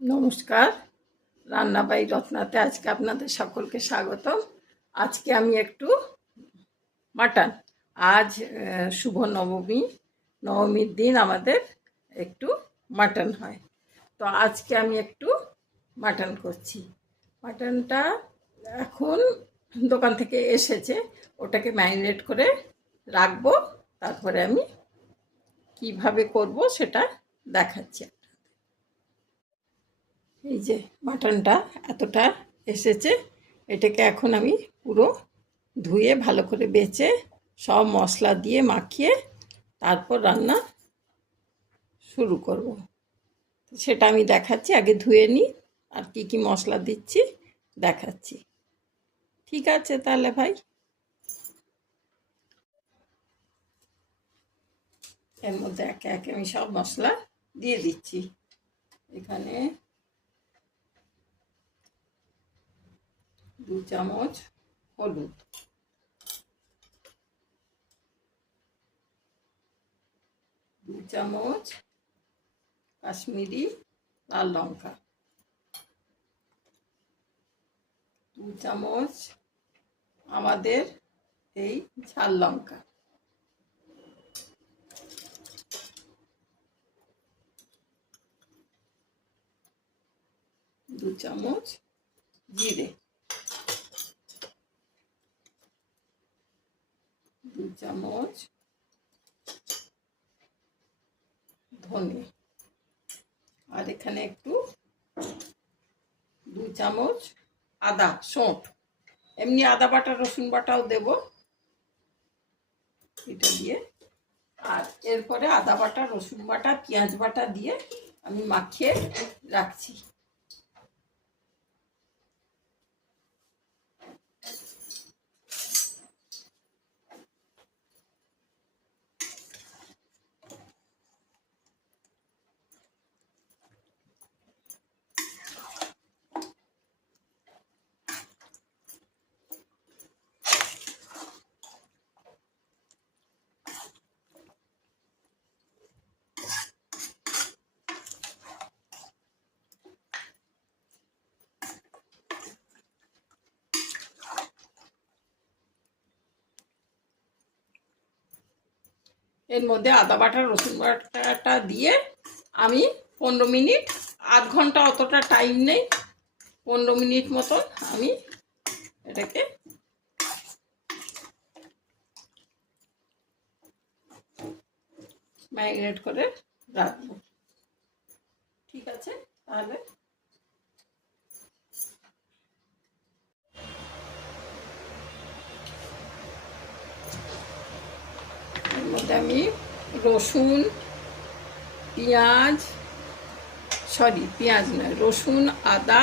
নমস্কার, রান্না বাই রত্নাতে আজকে আপনাদের সকলকে স্বাগতম। আজকে আমি একটু মাটন, আজ শুভ নবমী, নবমীর দিন আমাদের একটু মাটন হয়। তো আজকে আমি একটু মাটন করছি। মাটনটা এখন দোকান থেকে এসেছে, ওটাকে ম্যারিনেট করে রাখবো, তারপরে আমি কিভাবে করব সেটা দেখাচ্ছি। এই যে মাটনটা এতটা এসেছে, এটাকে এখন আমি পুরো ধুয়ে ভালো করে বেছে সব মশলা দিয়ে মাখিয়ে তারপর রান্না শুরু করব। সেটা আমি দেখাচ্ছি, আগে ধুয়ে নিই আর কি কি মশলা দিচ্ছি দেখাচ্ছি। ঠিক আছে তাহলে ভাই, এর মধ্যে একে একে আমি সব মশলা দিয়ে দিচ্ছি। এখানে 2 চামচ হলুদ, 2 চামচ কাশ্মীরি লাল লঙ্কা, 2 চামচ আমাদের এই ঝাল লঙ্কা, 2 চামচ জিরে, 2 চামচ ধনে, আর এখানে একটু 2 চামচ আদা সঁট, এমনি আদা বাটা রসুন বাটাও দেব এটা দিয়ে। আর এরপরে আদা বাটা রসুন বাটা পেঁয়াজ বাটা দিয়ে আমি মাখিয়ে রাখছি। এর মধ্যে আদা বাটা রসুন বাটাটা দিয়ে আমি 15 মিনিট, আধ ঘন্টা, অতটা টাইম নেই, 15 মিনিট মতন আমি এটাকে ম্যারিনেট করে রাখবো। ঠিক আছে তাহলে এর মধ্যে আমি রসুন, পেঁয়াজ, পেঁয়াজ নয়, রসুন, আদা,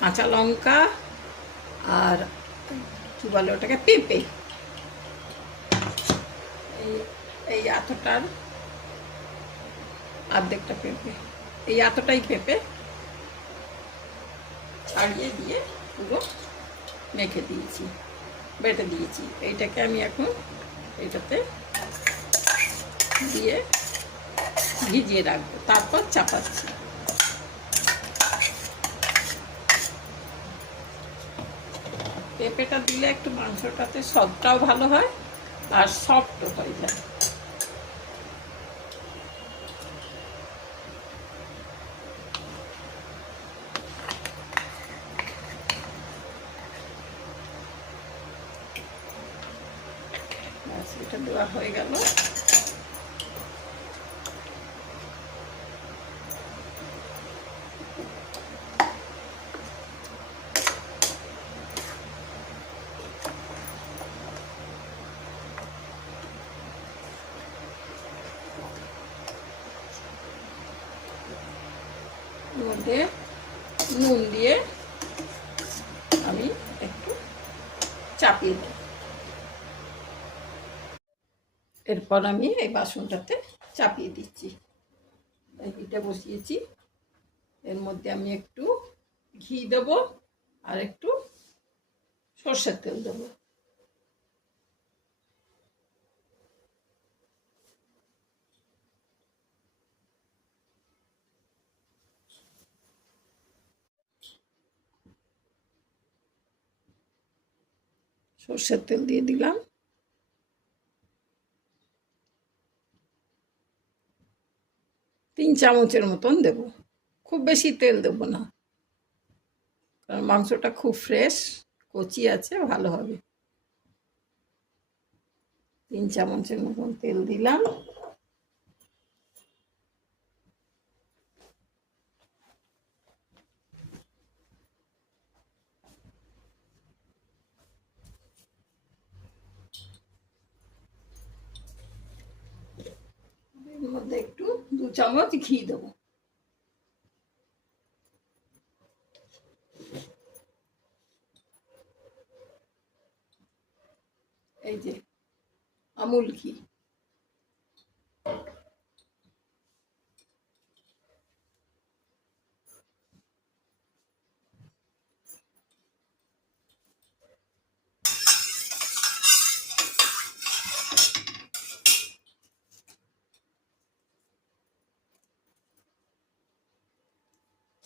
কাঁচা লঙ্কা, আর কী বলে ওটাকে, পেঁপে, এই এতটার অর্ধেকটা পেঁপে, এই এতটাই পেঁপে ছাড়িয়ে দিয়ে পুরো মেখে দিয়েছি, বেটে দিয়েছি। এইটাকে আমি এখন এটাতে দিয়ে ভিজিয়ে রাখবো, তারপর চাপাচ্ছি। পেঁপেটা দিলে একটু মাংসটাতে স্বাদটাও ভালো হয় আর সফটও হয়ে যায়। এটা দেওয়া হয়ে গেল। মধ্যে নুন দিয়ে আমি একটু চাপিয়ে দেব। এরপর আমি এই বাসনটাতে চাপিয়ে দিচ্ছি, এটা বসিয়েছি। এর মধ্যে আমি একটু ঘি দেব আর একটু সর্ষের তেল দেবো। সর্ষের তেল দিয়ে দিলাম। তিন চামচের মতন দেব, খুব বেশি তেল দেব না, কারণ মাংসটা খুব ফ্রেশ কচি আছে, ভালো হবে। 3 চামচের মতন তেল দিলাম। এর মধ্যে একটু 2 চামচ ঘি দেবো। এই যে আমুল ঘি।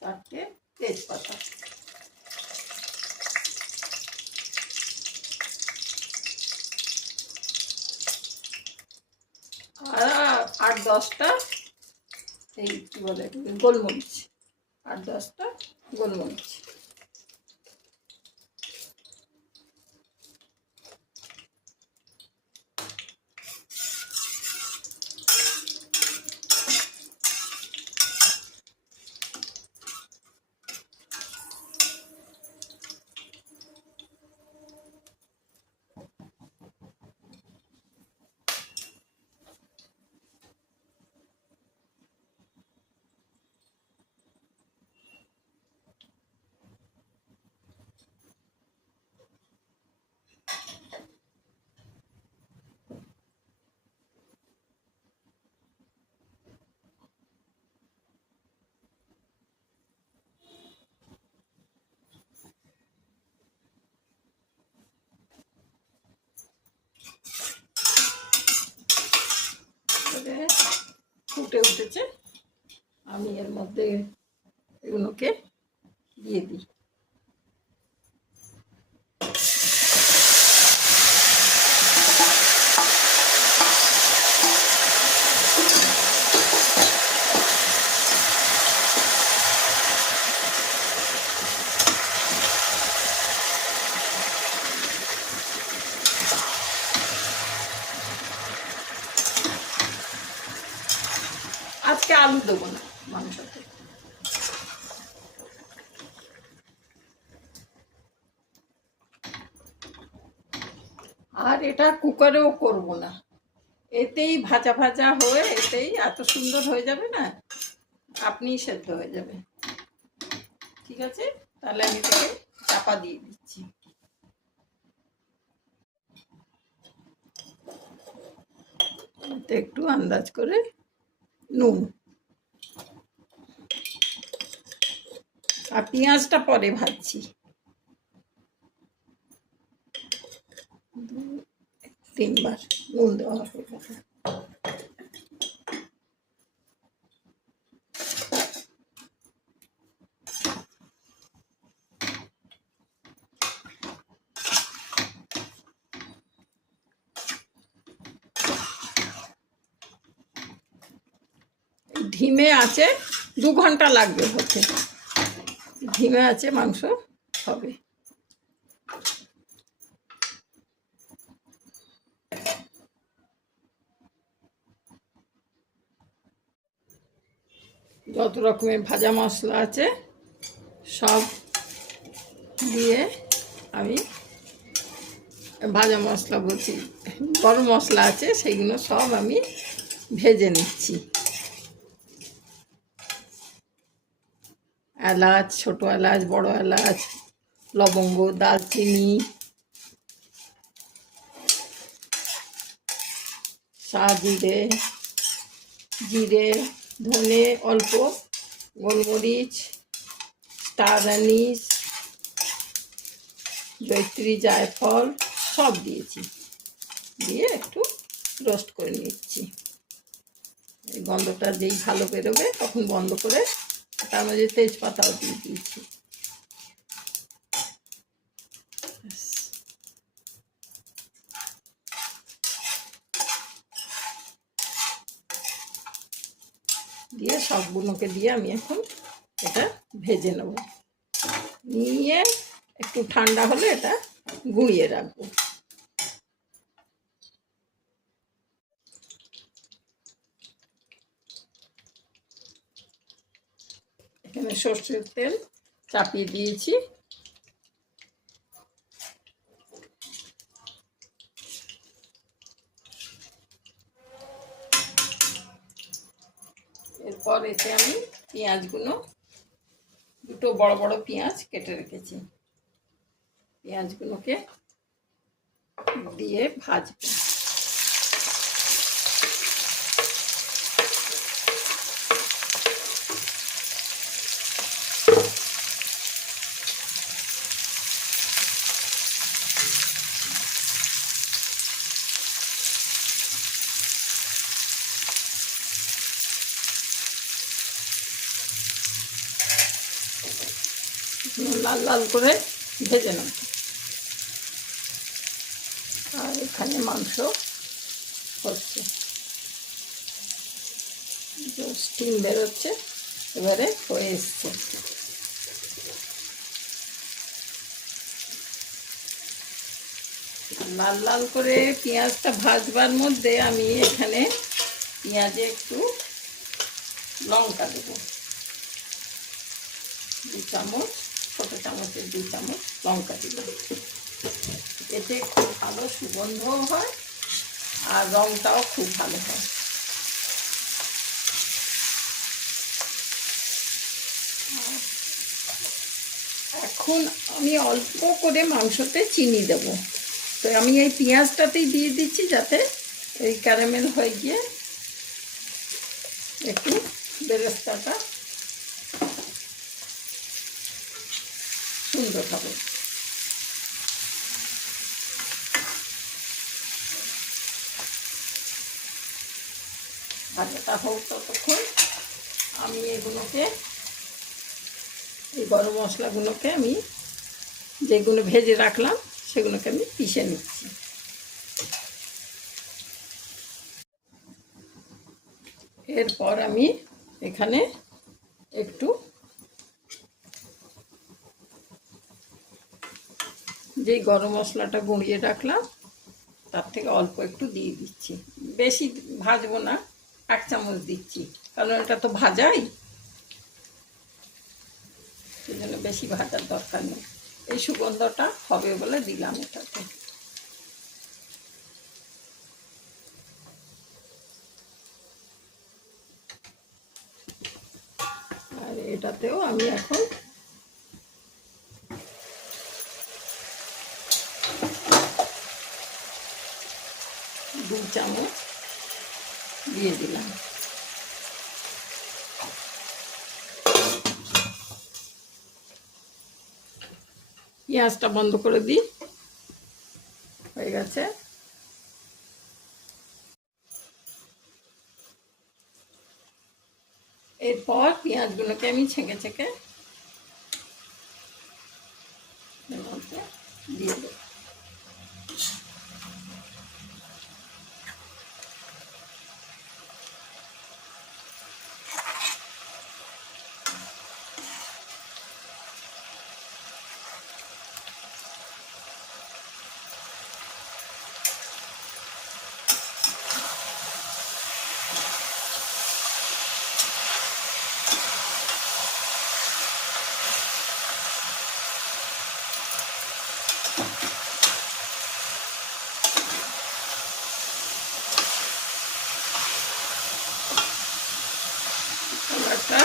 চারটে তেজপাতা। আর 8-10টা এই কি বলে গোলমরিচ, 8-10টা গোলমরিচ। ফুটে উঠেছে, আমি এর মধ্যে এগুলোকে দিয়ে দিই। আজকে আলু দেবো না মাংসতে। আর এটা কুকারেও করব না, এতেই ভাজা ভাজা হয়ে এতেই এত সুন্দর হয়ে যাবে না, আপনিই সেদ্ধ হয়ে যাবে। ঠিক আছে, তাহলে আমি এটাকে চাপা দিয়ে দিচ্ছি। এতে একটু আন্দাজ করে নুন, আর পেঁয়াজটা পরে ভাজছি। 3 বার নুন দেওয়া হয়ে গেছে। ধিমে আছে 2 ঘন্টা লাগবে হতে, ধিমে আছে মাংস হবে। যত রকমের ভাজা মশলা আছে সব দিয়ে আমি, ভাজা মশলা বলছি, গরম মশলা আছে সেইগুলো সব আমি ভেজে নিচ্ছি। এলাচ, ছোটো এলাচ, বড় এলাচ, লবঙ্গ, দারচিনি, সাজিরে, জিরে, ধনে অল্প, গোলমরিচ, স্টার অ্যানিস, জয়িত্রী, জায়ফল সব দিয়েছি, দিয়ে একটু রোস্ট করে নিচ্ছি। এই গন্ধটা যেই ভালো বেরোবে তখন বন্ধ করে তার মধ্যে তেজপাতাও দিয়ে দিয়েছি। দিয়ে সবগুলোকে দিয়ে আমি এখন এটা ভেজে নেব। নিয়ে একটু ঠান্ডা হলে এটা গুঁড়িয়ে রাখবো। এখানে সর্ষের তেল চাপিয়ে দিয়েছি। এরপর এতে আমি পেঁয়াজগুলো, দুটো বড় বড় পেঁয়াজ কেটে রেখেছি, পেঁয়াজগুলোকে দিয়ে ভাজবো। লাল লাল করে ভেজে নেব। আর এখানে মাংস হচ্ছে, স্টিম বেরোচ্ছে, এবারে হয়ে এসছে। লাল লাল করে পেঁয়াজটা ভাজবার মধ্যে আমি এখানে পেঁয়াজে একটু লঙ্কা দেবো, 2 চামচ, ছোটো চামচের 2 চামচ লঙ্কা দেবো। এতে খুব ভালো সুগন্ধও হয় আর রঙটাও খুব ভালো হয়। এখন আমি অল্প করে মাংসতে চিনি দেব, তো আমি এই পেঁয়াজটাতেই দিয়ে দিচ্ছি যাতে এই ক্যারামেল হয়ে গিয়ে একটু বেরেস্তাটা সুন্দর হবে। ভাজাটা হোক ততক্ষণ আমি এগুলোকে, এই গরম মশলাগুলোকে আমি যেগুলো ভেজে রাখলাম সেগুলোকে আমি পিষে নিচ্ছি। এরপর আমি এখানে একটু যে গরম মশলাটা গুঁড়িয়ে রাখলাম তার থেকে অল্প একটু দিয়ে দিচ্ছি, বেশি ভাজবো না, 1 চামচ দিচ্ছি, কারণ এটা তো ভাজাই, সেই জন্য বেশি ভাজার দরকার নেই। এই সুগন্ধটা হবে বলে দিলাম এটাতে। আর এটাতেও আমি এখন দু চামচ দিয়ে দিলাম। পেঁয়াজটা বন্ধ করে দিই, হয়ে গেছে। এরপর পেঁয়াজগুলোকে আমি ছেঁকে ছেঁকে দিয়ে দেবো। কালারটা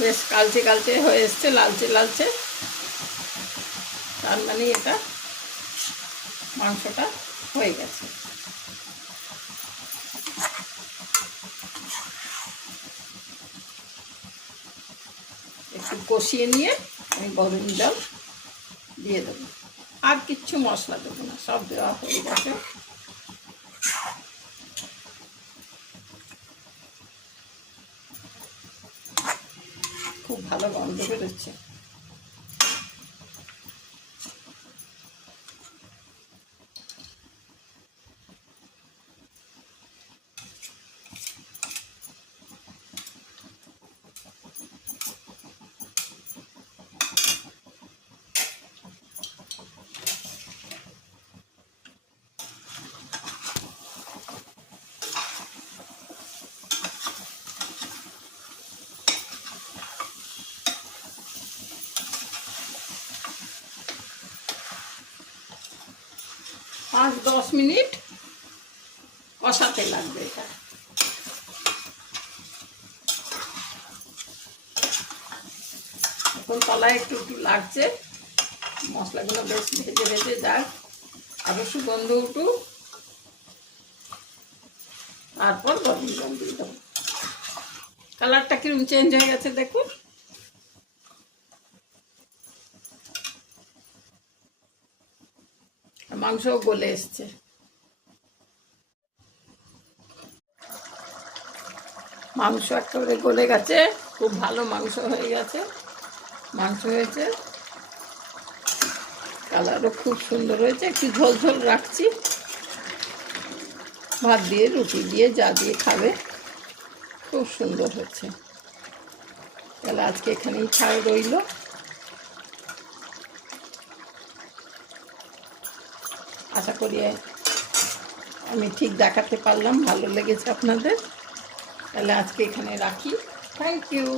বেশ কালচে কালচে হয়ে এসছে, লালচে লালচে, তার মানে এটা মাংসটা হয়ে গেছে। একটু কষিয়ে নিয়ে আমি গরম জল দিয়ে দেবো, আর কিচ্ছু মশলা দেবো না, সব দেওয়া হয়ে গেছে। খুব ভালো গন্ধ বেরোচ্ছে। 5-10 মিনিট কষাতে লাগবে এটা। এখন তলায় একটু একটু লাগছে, মশলাগুলো বেশ ভেজে ভেজে যাক, আরও সুগন্ধ উঠুক, তারপর গরম জল দিয়ে দেবো। কালারটা কিরকম চেঞ্জ হয়ে গেছে দেখুন। মাংসও গলে এসছে। মাংস একেবারে গলে গেছে, খুব ভালো মাংস হয়ে গেছে, মাংস হয়েছে, কালারও খুব সুন্দর হয়েছে। একটু ঝোল ঝোল রাখছি, ভাত দিয়ে রুটি দিয়ে যা দিয়ে খাবে, খুব সুন্দর হচ্ছে। তাহলে আজকে এখানেই ছাড় রইল। আশা করি আমি ঠিক দেখাতে পারলাম, ভালো লেগেছে আপনাদের। তাহলে আজকে এখানে রাখি। Thank you.